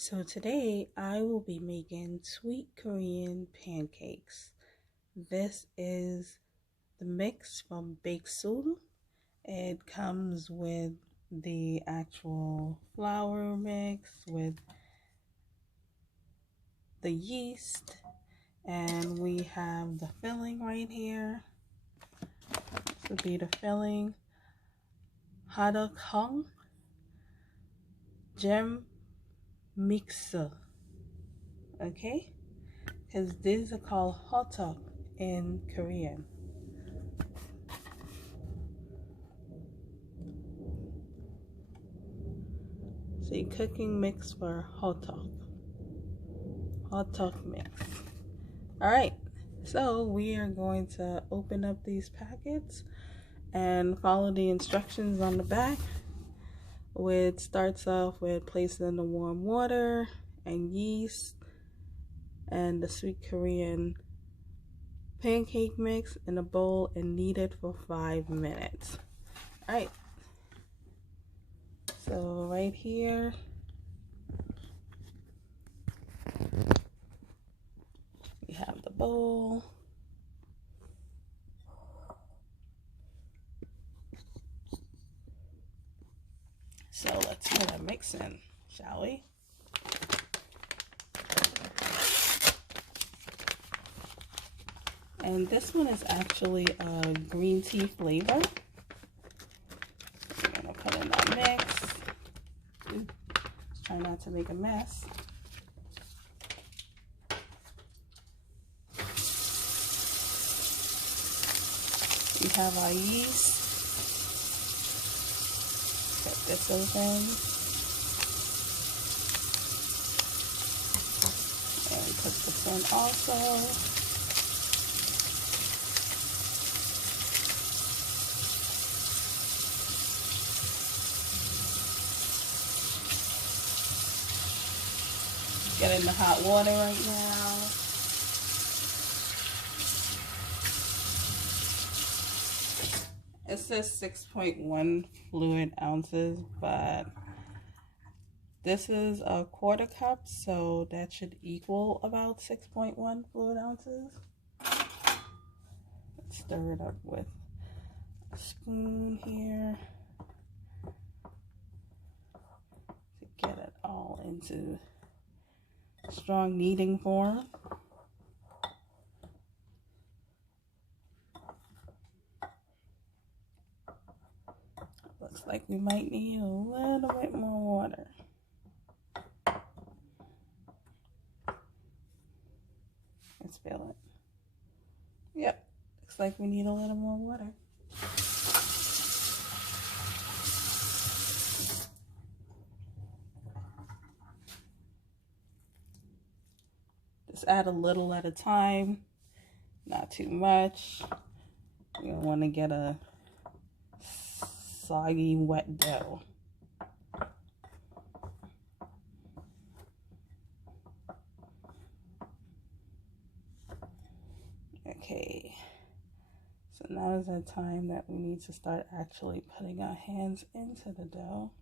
So today I will be making sweet Korean pancakes. This is the mix from Bakesul. It comes with the actual flour mix with the yeast, and we have the filling right here. This would be the filling. Hotteok gem mixer. Okay? Because these are called Hotteok in Korean. So cooking mix for Hotteok mix. All right, so we are going to open up these packets and follow the instructions on the back, which starts off with placing the warm water and yeast and the sweet Korean pancake mix in a bowl and knead it for 5 minutes. All right, so right here we have the bowl. So let's get a mix in, shall we? And this one is actually a green tea flavor. I'm gonna put in that mix. Just try not to make a mess. We have our yeast. Cut this open. And put this in also. Get in the hot water right now. It says 6.1 fluid ounces, but this is a quarter cup, so that should equal about 6.1 fluid ounces. Let's stir it up with a spoon here to get it all into strong kneading form. Looks like we might need a little bit more water. Let's feel it. Yep, looks like we need a little more water. Just add a little at a time, not too much. You don't want to get a soggy, wet dough. Okay, so now is the time that we need to start actually putting our hands into the dough.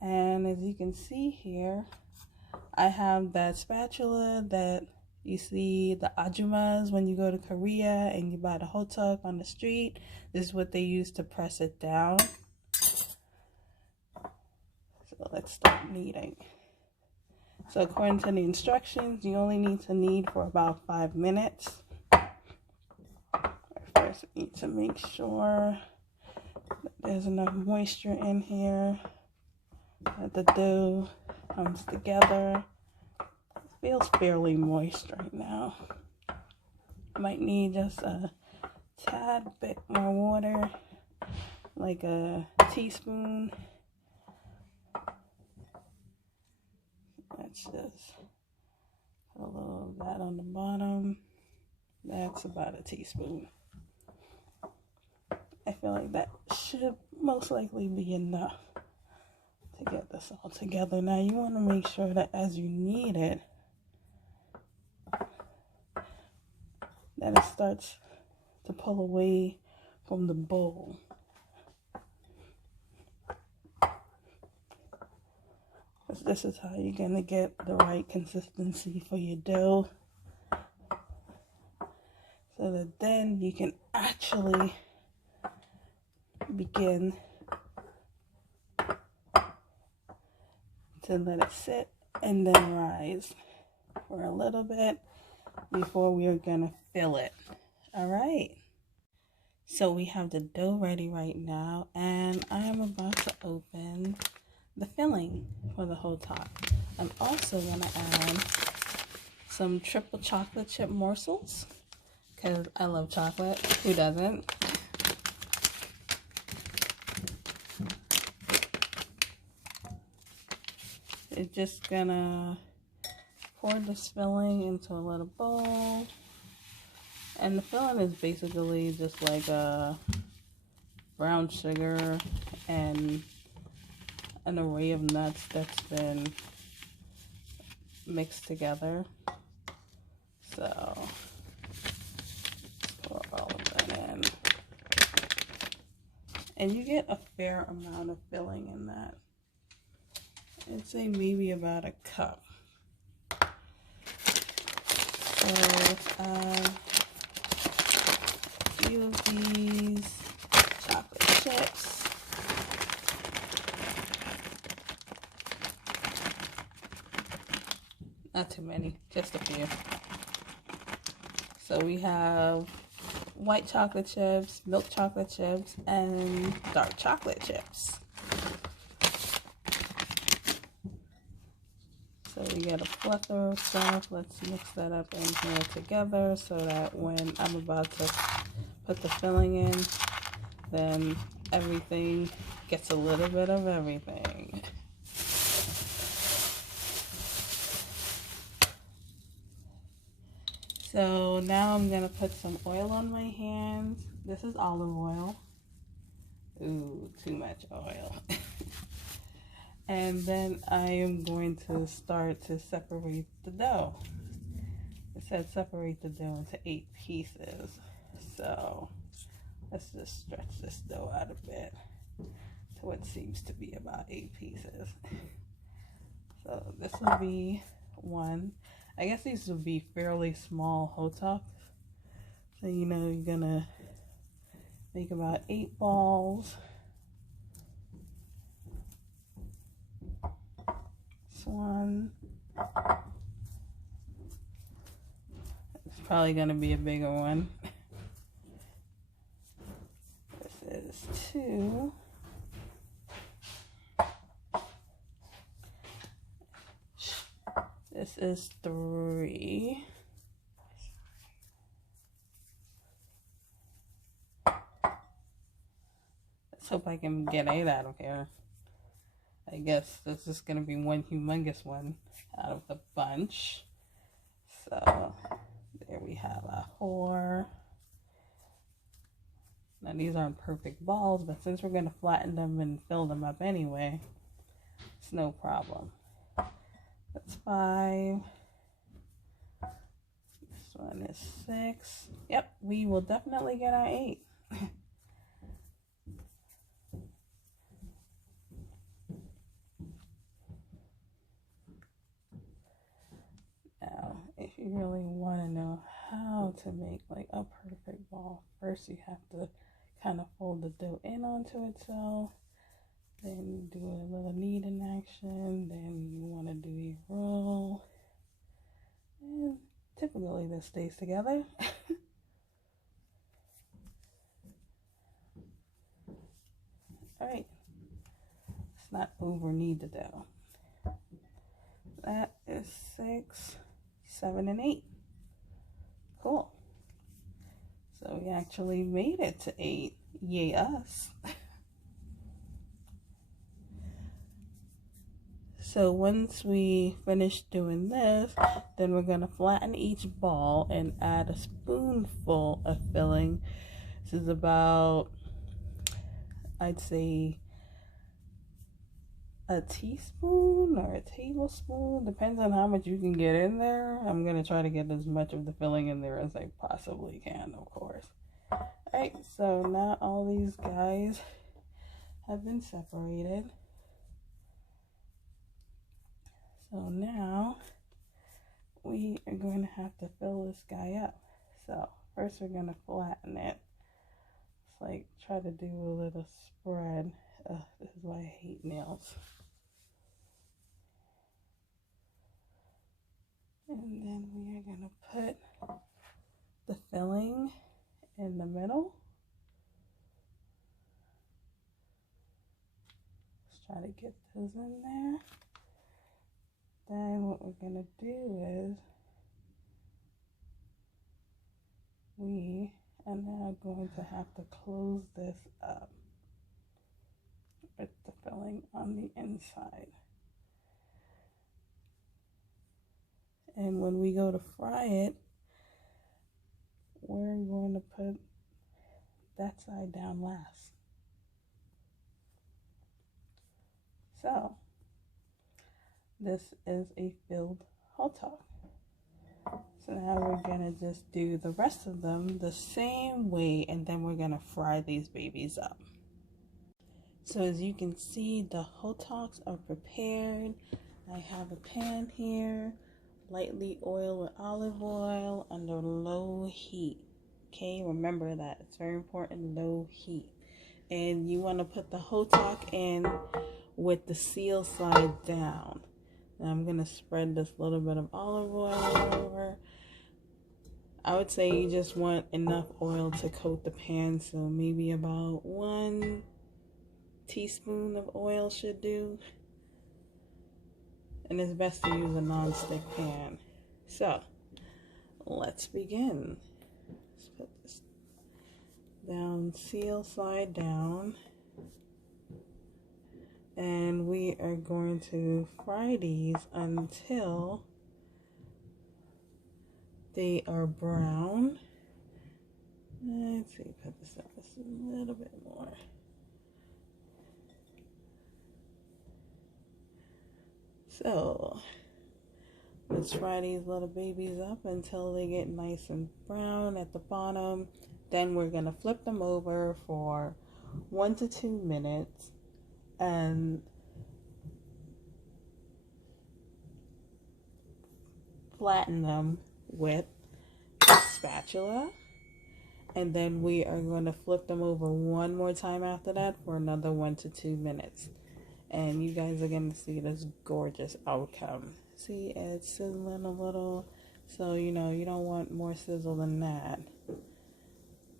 And as you can see here, I have that spatula that you see the ajumas when you go to Korea and you buy the Hotteok on the street. This is what they use to press it down. So let's start kneading. So according to the instructions, you only need to knead for about 5 minutes. First, we need to make sure that there's enough moisture in here, that the dough comes together. It feels fairly moist right now. Might need just a tad bit more water, like a teaspoon. Let's just put a little of that on the bottom. That's about a teaspoon. I feel like that should most likely be enough to get this all together. Now you want to make sure that as you knead it, that it starts to pull away from the bowl. because this is how you're going to get the right consistency for your dough, so that then you can actually begin to let it sit and then rise for a little bit before we are going to fill it. All right. So we have the dough ready right now, and I am about to open the filling for the Hotteok. I'm also going to add some triple chocolate chip morsels, because I love chocolate. Who doesn't? It's just gonna pour this filling into a little bowl. And the filling is basically just like a brown sugar and an array of nuts that's been mixed together. So, pour all of that in. And you get a fair amount of filling in that. I'd say maybe about a cup. So let's add a few of these chocolate chips. Not too many, just a few. So we have white chocolate chips, milk chocolate chips, and dark chocolate chips. So we get a plethora of stuff. Let's mix that up in here together so that when I'm about to put the filling in, then everything gets a little bit of everything. So now I'm going to put some oil on my hands. This is olive oil. Ooh, too much oil. And then I am going to start to separate the dough. It said separate the dough into 8 pieces. So let's just stretch this dough out a bit to what seems to be about 8 pieces. So this will be one. I guess these would be fairly small Hotteoks. So you know you're gonna make about 8 balls. This one. It's probably gonna be a bigger one. This is 2. This is 3. Let's hope I can get 8 out of here. I guess this is going to be one humongous one out of the bunch. So there we have a 4. Now these aren't perfect balls, but since we're going to flatten them and fill them up anyway, it's no problem. That's 5. This one is 6. Yep, we will definitely get our 8. Now, if you really want to know how to make like a perfect ball, first you have to kind of fold the dough in onto itself. Then you do a little kneading action. Then you want to do your roll. And typically this stays together. Alright. Let's not over knead the dough. That is 6, 7, and 8. Cool. So we actually made it to 8. Yay us. So once we finish doing this, then we're going to flatten each ball and add a spoonful of filling. This is about, I'd say, a teaspoon or a tablespoon. Depends on how much you can get in there. I'm going to try to get as much of the filling in there as I possibly can, of course. Alright, so now all these guys have been separated. So now we are going to have to fill this guy up. So first we're going to flatten it. It's like try to do a little spread. This is why I hate nails. And then we are going to put the filling in the middle. Let's try to get those in there. Then what we're going to do is we are now going to have to close this up with the filling on the inside. And when we go to fry it, we're going to put that side down last. So this is a filled hotteok. So now we're gonna just do the rest of them the same way, and then we're gonna fry these babies up. So as you can see, the hotteoks are prepared. I have a pan here, lightly oiled with olive oil under low heat. Okay, remember that. It's very important, low heat. And you want to put the hotteok in with the seal side down. Now I'm going to spread this little bit of olive oil over. I would say you just want enough oil to coat the pan, so maybe about 1 teaspoon of oil should do. And it's best to use a non-stick pan. So let's begin. Let's put this down, seal side down. And we are going to fry these until they are brown. Let's see, put this up just a little bit more. So let's fry these little babies up until they get nice and brown at the bottom. Then we're gonna flip them over for 1 to 2 minutes and flatten them with a spatula. And then we are going to flip them over one more time after that for another 1 to 2 minutes. And you guys are going to see this gorgeous outcome. See, it's sizzling a little. So, you know, you don't want more sizzle than that.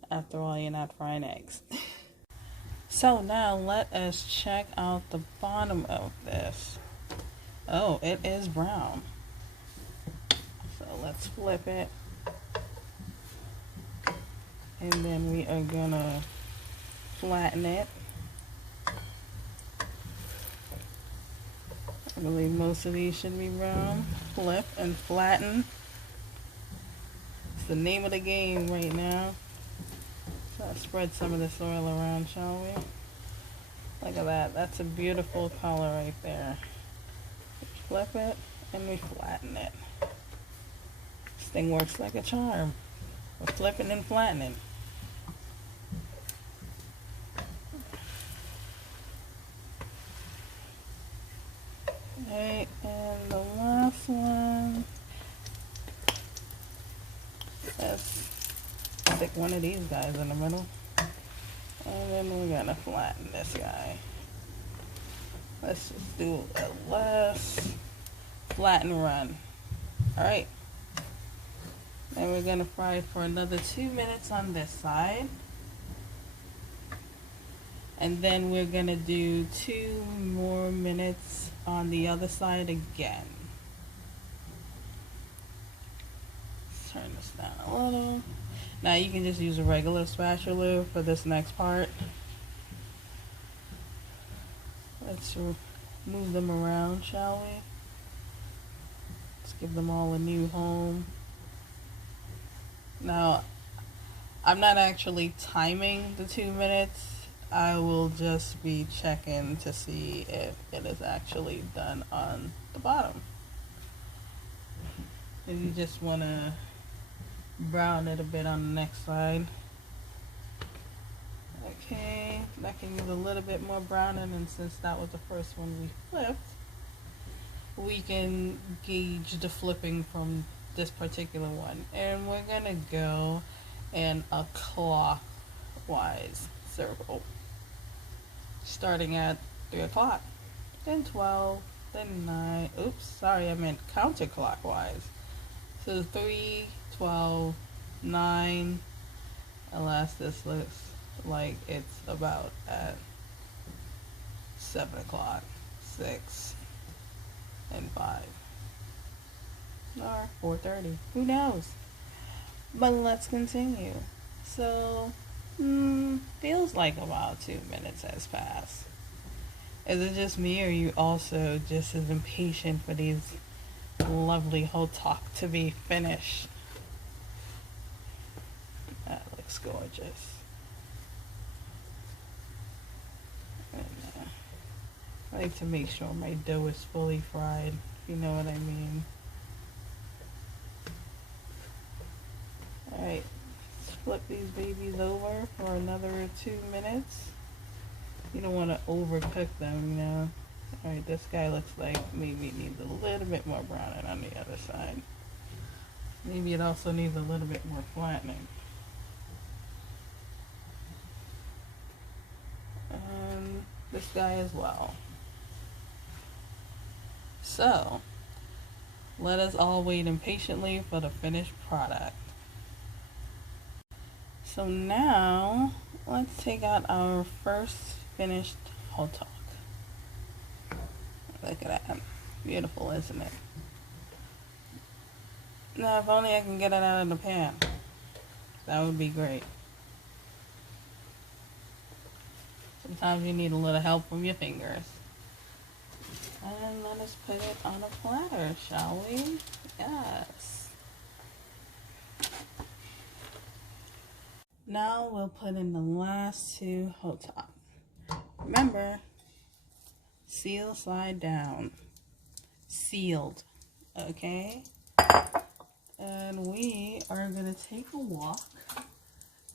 After all, you're not frying eggs. So now let us check out the bottom of this. Oh, it is brown. So let's flip it. And then we are going to flatten it. I believe most of these should be brown. Flip and flatten. It's the name of the game right now. So I'll spread some of this oil around, shall we? Look at that. That's a beautiful color right there. We flip it and we flatten it. This thing works like a charm. We're flipping and flattening. Alright, and the last one, let's stick one of these guys in the middle, and then we're gonna flatten this guy. Let's just do a last flatten run. Alright, then we're gonna fry it for another 2 minutes on this side. And then we're gonna do 2 more minutes on the other side again. Let's turn this down a little. Now you can just use a regular spatula for this next part. Let's move them around, shall we? Let's give them all a new home. Now, I'm not actually timing the 2 minutes. I will just be checking to see if it is actually done on the bottom. If you just want to brown it a bit on the next side. Okay, that can use a little bit more browning, and since that was the first one we flipped, we can gauge the flipping from this particular one. And we're gonna go in a clockwise circle, starting at 3 o'clock, then 12, then 9. Oops, sorry, I meant counterclockwise. So 3, 12, 9, unless this looks like it's about at 7 o'clock, 6, and 5. Or 4:30. Who knows? But let's continue. So, feels like about 2 minutes has passed. Is it just me, or are you also just as impatient for these lovely Hotteok to be finished? That looks gorgeous. And, I like to make sure my dough is fully fried, if you know what I mean. Alright, let's flip these babies over for another 2 minutes. You don't want to overcook them, you know. Alright, this guy looks like maybe it needs a little bit more browning on the other side. Maybe it also needs a little bit more flattening. And this guy as well. So, let us all wait impatiently for the finished product. So now, let's take out our first finished Hotteok. Look at that. Beautiful, isn't it? Now, if only I can get it out of the pan. That would be great. Sometimes you need a little help from your fingers. And let us put it on a platter, shall we? Yes. Now we'll put in the last 2 Hotteok. Remember, seal, slide down. Sealed. Okay? And we are going to take a walk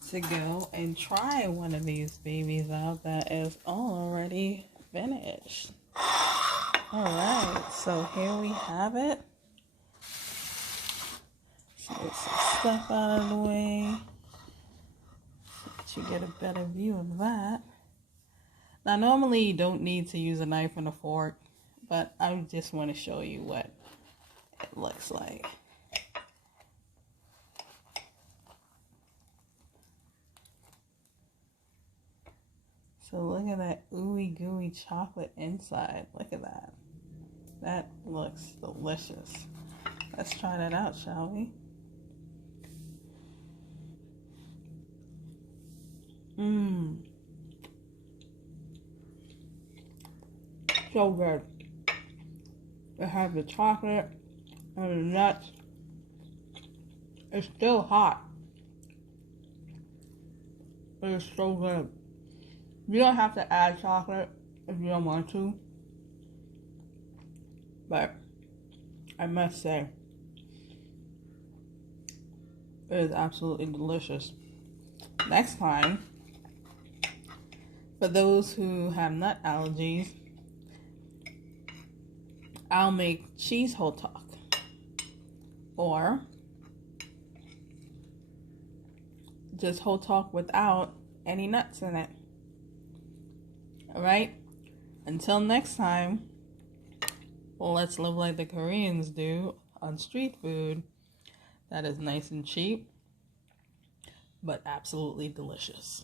to go and try one of these babies out that is already finished. Alright, so here we have it. Let's move some stuff out of the way so that you get a better view of that. Now, normally you don't need to use a knife and a fork, but I just want to show you what it looks like. So look at that ooey gooey chocolate inside. Look at that. That looks delicious. Let's try that out, shall we? So good. It has the chocolate and the nuts. It's still hot. It is so good. You don't have to add chocolate if you don't want to. But I must say, it is absolutely delicious. Next time, for those who have nut allergies, I'll make cheese Hotteok. Or just Hotteok without any nuts in it. Alright? Until next time, let's live like the Koreans do on street food that is nice and cheap, but absolutely delicious.